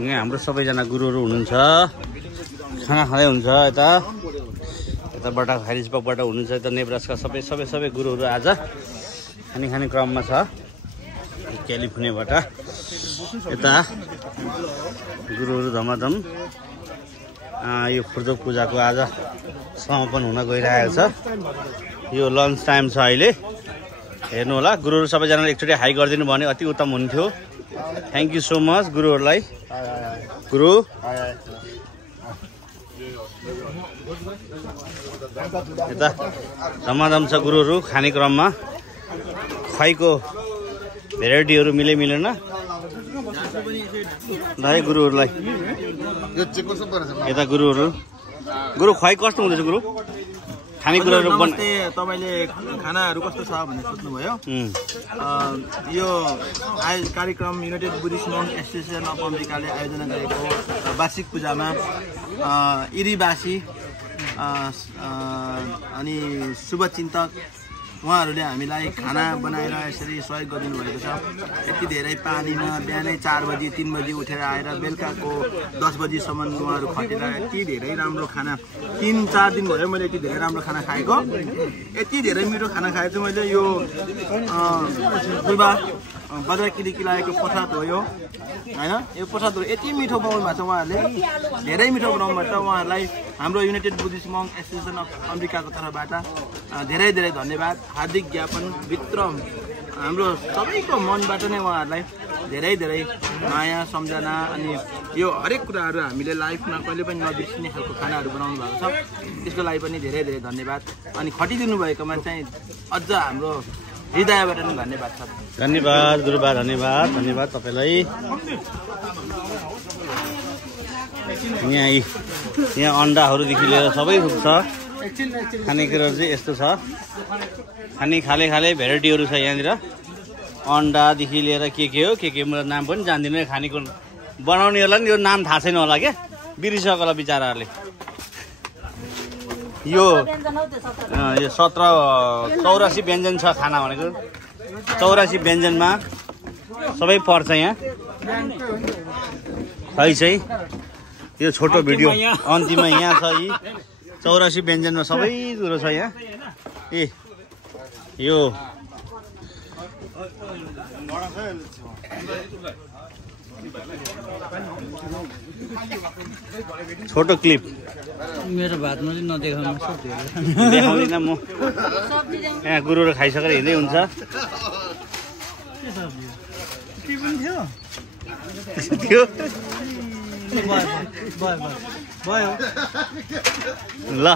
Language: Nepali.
यहाँ हाम्रो सबैजना गुरुहरू हुनुहुन्छ, खाना खाँदै हुन्छ। यताबाट ह्यारिसबर्गबाट हुनुहुन्छ, यता नेब्रास्का सबै गुरुहरू आज खाने क्रममा छ। क्यालिफोर्नियाबाट यता गुरुहरू धमाधम यो खुर्दो पूजाको आज समापन हुन गइरहेको छ। यो लन्च टाइम छ अहिले, हेर्नु होला। गुरुहरू सबैजनाले एकचोटि हाई गरिदिनु भने अति उत्तम हुन्थ्यो। थ्याङ्क यू सो मच गुरुहरूलाई। गुरु यता धमाधम छ गुरुहरू खाने क्रममा। खुवाईको भेराइटीहरू मिलेन है गुरुहरूलाई। यता गुरु खुवाई कस्तो हुँदैछ गुरु? खानेकुराहरू तपाईँले खानाहरू कस्तो छ भनेर सोध्नुभयो। यो कार्यक्रम United Buddhist monk association of अमेरिकाले आयोजना गरेको वार्षिक पूजामा इरीवासी अनि शुभचिन्तक उहाँहरूले हामीलाई खाना बनाएर यसरी सहयोग गरिदिनु भएको छ। यति धेरै पानीमा बिहानै 4 बजी 3 बजी उठेर आएर बेलुकाको 10 बजीसम्म उहाँहरू खटेर यति धेरै राम्रो खाना 3-4 दिन भयो मैले यति धेरै राम्रो खाना खाएको। यति धेरै मिठो खाना खाएको छु मैले। यो गुल्बा बजार किलाएको प्रसाद हो यो हैन। यो प्रसाद हो यति मिठो बनाउनु भएको छ उहाँहरूले, धेरै मिठो बनाउनु भएको छ। उहाँहरूलाई हाम्रो United Buddhist monk association of अमेरिकाको तर्फबाट धेरै धन्यवाद, हार्दिक ज्ञापन। भित्र हाम्रो सबैको मनबाट नै उहाँहरूलाई धेरै माया सम्झना अनि यो हरेक कुराहरू हामीले लाइफमा कहिले पनि नबिर्सिने खालको खानाहरू बनाउनु भएको छ। त्यसको लागि पनि धेरै धन्यवाद। अनि खटिदिनु भएकोमा चाहिँ अझ हाम्रो हृदयबाट नै धन्यवाद छ। धन्यवाद गुरुबा, धन्यवाद तपाईँलाई। यहाँ अन्डाहरूदेखि लिएर सबै थोक छ। खानेकुराहरू चाहिँ यस्तो छ, खाले भेराइटीहरू छ यहाँनिर। अन्डादेखि लिएर के हो म नाम पनि जान्दिनँ। खानेको बनाउनेहरूलाई नि यो नाम थाहा छैन होला क्या, बिर्सिसक्यो होला बिचराहरूले। यो 84 व्यञ्जन छ खाना भनेको। 84 व्यञ्जनमा सबै पर्छ यहाँ। खै चाहिँ यो छोटो भिडियो अन्तिममा यहाँ छ। यी 84 व्यञ्जनमा सबै कुरो छ यहाँ। यो छोटो क्लिप मेरो भातमा चाहिँ देखाउँदिन म। यहाँ गुरुहरू खाइसकेर हिँड्दै हुन्छ। ल